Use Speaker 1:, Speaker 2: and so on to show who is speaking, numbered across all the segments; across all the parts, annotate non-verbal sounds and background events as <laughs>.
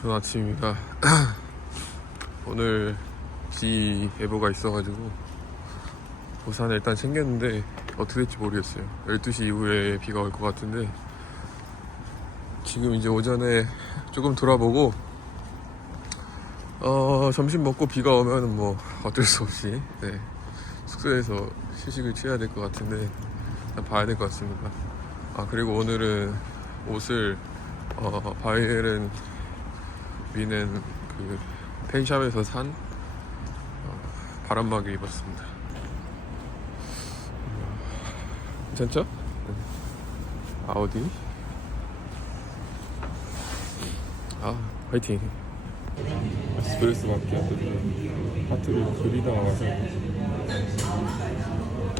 Speaker 1: 좋은 아침입니다. <clears throat> 오늘 비 예보가 있어가지고 우산을 일단 챙겼는데 어떻게 될지 모르겠어요. 12시 이후에 비가 올 것 같은데 지금 이제 오전에 조금 돌아보고 어, 점심 먹고 비가 오면 뭐 어쩔 수 없이 네, 숙소에서 휴식을 취해야 될 것 같은데 봐야 될 것 같습니다. 아 그리고 오늘은 옷을 어, 바이에 른 위는 그 펜샵에서 산 어, 바람막이 입었습니다. 괜찮죠? 네. 아우디. 아 화이팅. 에스프레소 마키아토를 하트를 그리다 와서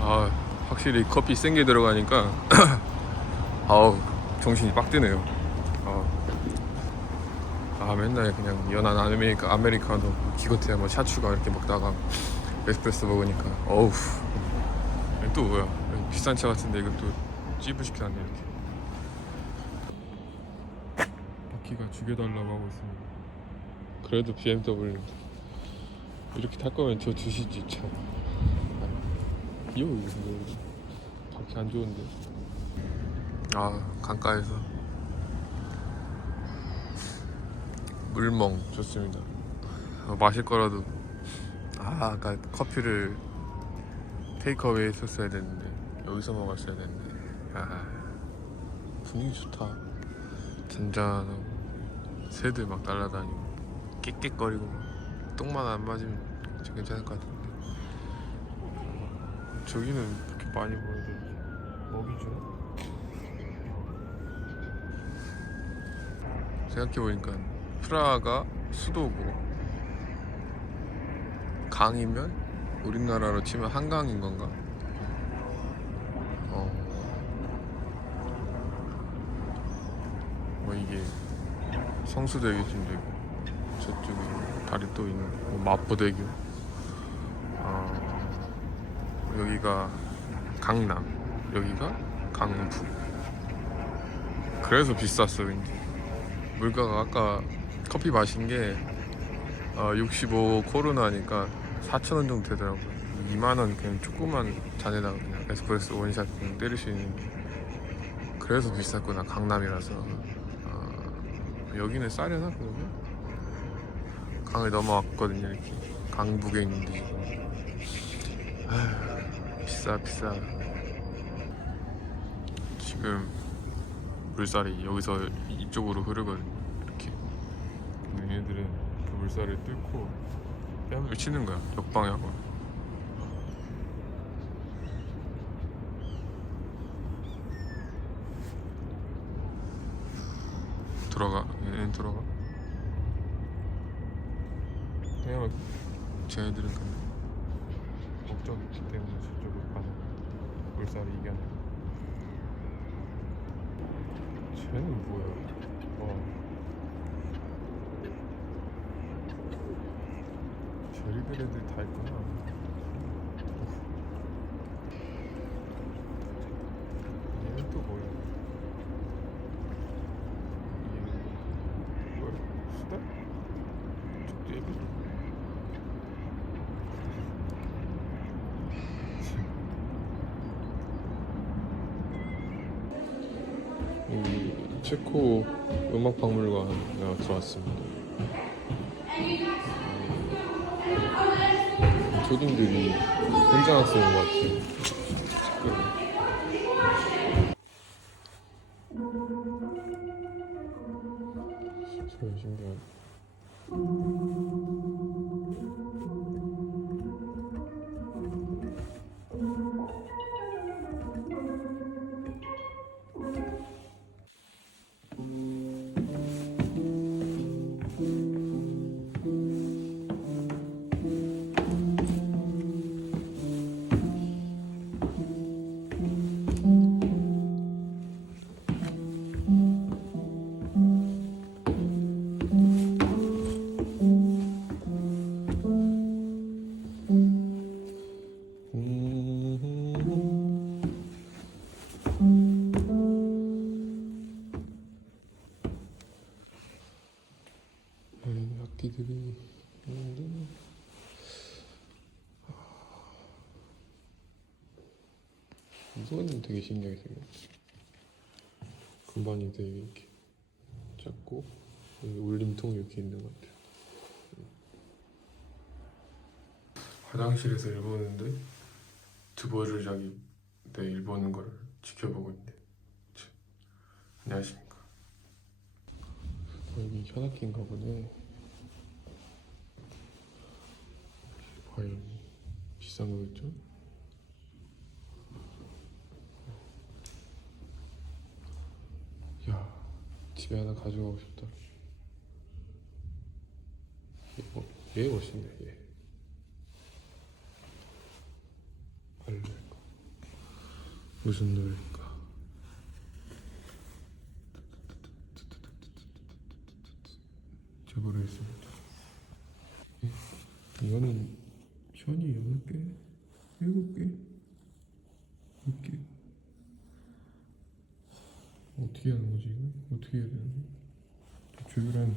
Speaker 1: 아 확실히 커피 센 게 들어가니까 <clears throat> 아우 정신이 빡 드네요. 아, 아 맨날 그냥 연한 아메리카 아메리카노 기껏해야 뭐 샤추가 이렇게 먹다가. 에스프레소 먹으니까. 어우. 또 뭐야? 비싼 차 같은데 또 찌부 시켜놨네 이렇게. 바퀴가 죽여달라고 하고 있습니다. 그래도 BMW 이렇게 탈 거면 저 주시지 참. 이거 이거 바퀴 안 좋은데. 아 강가에서 물멍 좋습니다. 어, 마실 거라도 아 아까 커피를 테이크어웨이 했었어야 됐는데 여기서 먹었어야 됐는데 아 분위기 좋다. 잔잔하고 새들 막 날아다니고 끽끽거리고 똥만 안 맞으면 진짜 괜찮을 것 같은데 저기는 그렇게 많이 보이는데 먹이 주나? 생각해보니까 프라하가 수도고 강이면 우리나라로 치면 한강인 건가? 어. 뭐 이게 성수대교쯤 되고 저쪽에 다리 또 있는 뭐 마포대교 어, 여기가 강남 여기가 강북 그래서 비쌌어 왠지 물가가 아까 커피 마신 게 어, 65 코로나니까 4,000원 정도 되더라고요. 2만원 그냥 조그만 잔에다가 그냥 에스프레소 원샷 그냥 때릴 수 있는 그래서 비쌌구나 강남이라서. 어, 여기는 싸려나 그러면? 강을 넘어왔거든요 이렇게. 강북에 있는데. 지금 아휴, 비싸 비싸. 지금 물살이 여기서 이쪽으로 흐르거든요 얘네들은 그 물살을 뚫고 뺨을 치는 거야 역방향으로 들어가 얘는 들어가 그냥 쟤네들은 근데 목적이 있기 때문에 저쪽으로 가는. 물살이 이겨내 쟤는 뭐야 어. 별의별 애들 다 있구나 얘는 또 뭐야 얘 뭐야 수달? 저도 이 체코 음악 박물관에 들어왔습니다. 현장악 쓰는 것 같아요. 소리 신기하네. 이거는 되게 신기하게 생겼어 금반이 되게 이렇게 작고 여기 울림통이 이렇게 있는 것 같아요 화장실에서 일 보는데 두보를 자기 내 일 보는 거를 지켜보고 있네 참. 안녕하십니까 어, 여기 현악기인가 보네 과연 비싼 거겠죠? 집에 하나 가져가고 싶다. 얘, 뭐, 얘 멋있네 얘 무슨 노래일까? 잘 모르겠습니다. 예? 이거는 현이 여덟 개? 일곱 개? 몇 개? 어떻게 하는 거지? 어떻게 해야 되는 거야? 조율한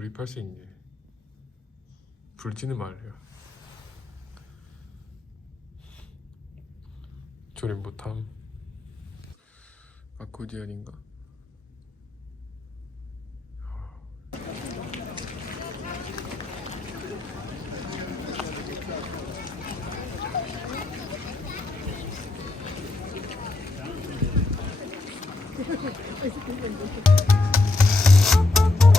Speaker 1: 조립할 수 있네 불지는 말래요. 조립 못함. 아코디언인가? <laughs>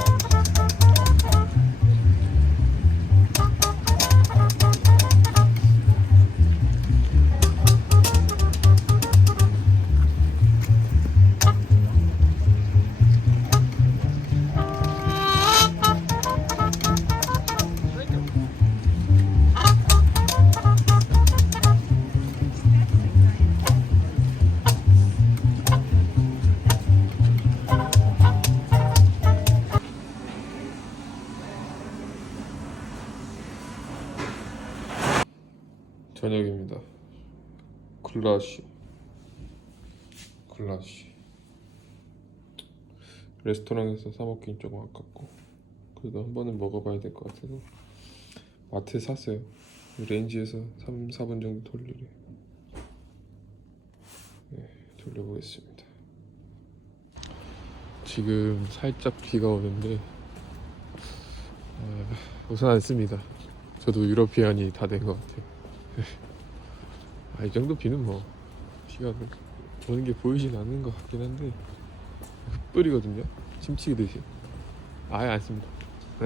Speaker 1: 글라시. 글라시. 레스토랑에서 사 먹긴 조금 아깝고 그래도 한 번은 먹어봐야 될 것 같아서 마트에 샀어요. 레인지에서 3, 4분 정도 돌리래. 네, 돌려보겠습니다. 지금 살짝 비가 오는데 아, 우산 안 씁니다. 저도 유러피안이 다 된 것 같아요. <laughs> 아, 이 정도 비는 뭐 비가 오는 게 보이진 않는 것 같긴 한데 흩뿌리거든요. 침치듯이. 아예 안 씁니다. <laughs>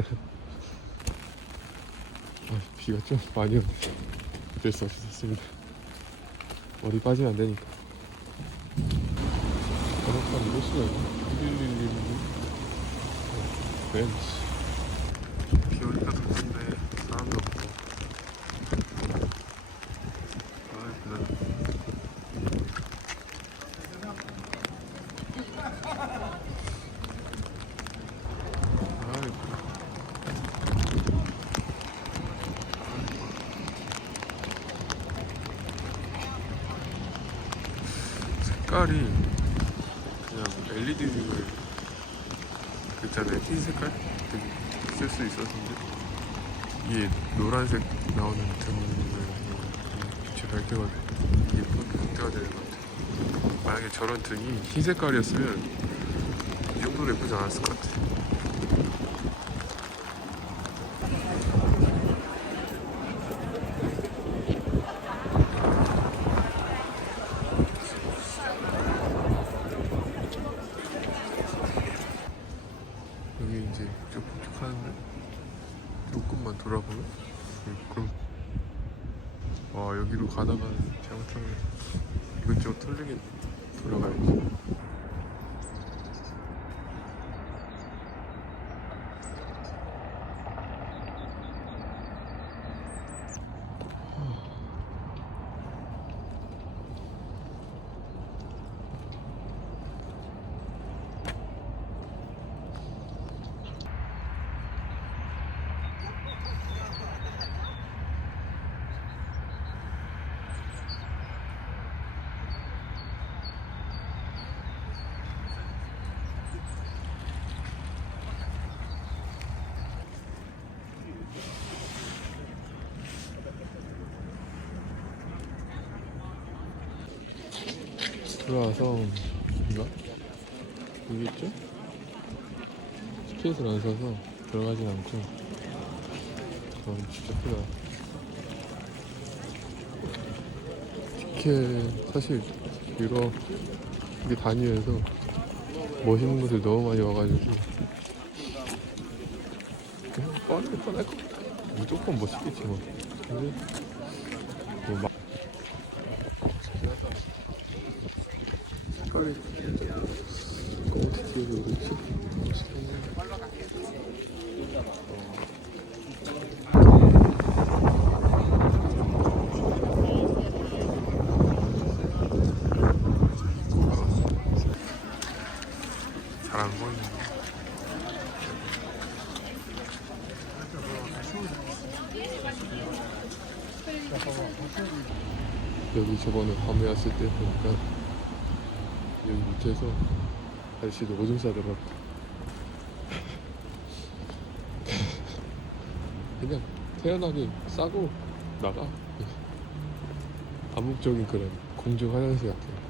Speaker 1: 아, 비가 좀 많이 오네. 어쩔 수 없이 샀습니다. 머리 빠지면 안 되니까. 번호판 이럴 수가 있나? 1111 벤츠. 비 오니까 덥던데 사람도 없고. 아, 대단. 아이고. 색깔이 그냥 LED를 그 있잖아요 흰 색깔? 되게 쓸 수 있었는데 이게 노란색 나오는 등을 빛이 밝혀가 예쁜 극대가 되는 것 같아요. 만약에 저런 등이 흰 색깔이었으면 이 정도로 예쁘지 않았을 것 같아요 돌아보면? 네, 그럼. 와 여기로 가다가 잘못하면 이것저것 털리게 돌아가야지. 들어와서 뭔가? 여기 있죠? 티켓을 안 사서 들어가진 않고 어, 진짜 크다 티켓 사실 이거 이게 다니면서 멋있는 곳을 너무 많이 와가지고 뻔히 뻔할 것 같아. 무조건 멋있겠지 뭐. 근데 뭐 막. 검은색이 여기 있지? 잘안 여기 저번에 밤에 왔을 때 보니까 밑에서 아저씨도 오줌 싸더라고 <laughs> 그냥 태연하게 싸고 나가. 암묵적인 그런 공중 화장실 같아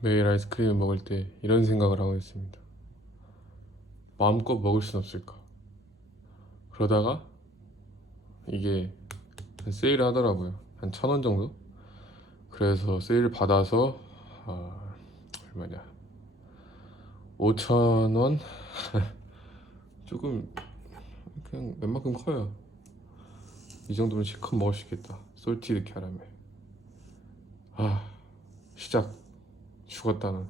Speaker 1: 매일 아이스크림을 먹을 때 이런 생각을 하고 있습니다. 마음껏 먹을 순 없을까? 그러다가 이게 한 세일을 하더라고요. 한 천 원 정도? 그래서 세일을 받아서 아, 얼마냐? 5천 원? <laughs> 조금 그냥 웬만큼 커요. 이 정도면 실컷 먹을 수 있겠다. 솔티드 캐러멜. 아 시작. 죽었다 는.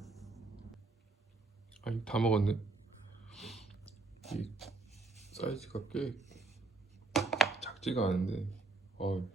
Speaker 1: 아니 다 먹었네. 이 사이즈가 꽤 작지가 않은데, 어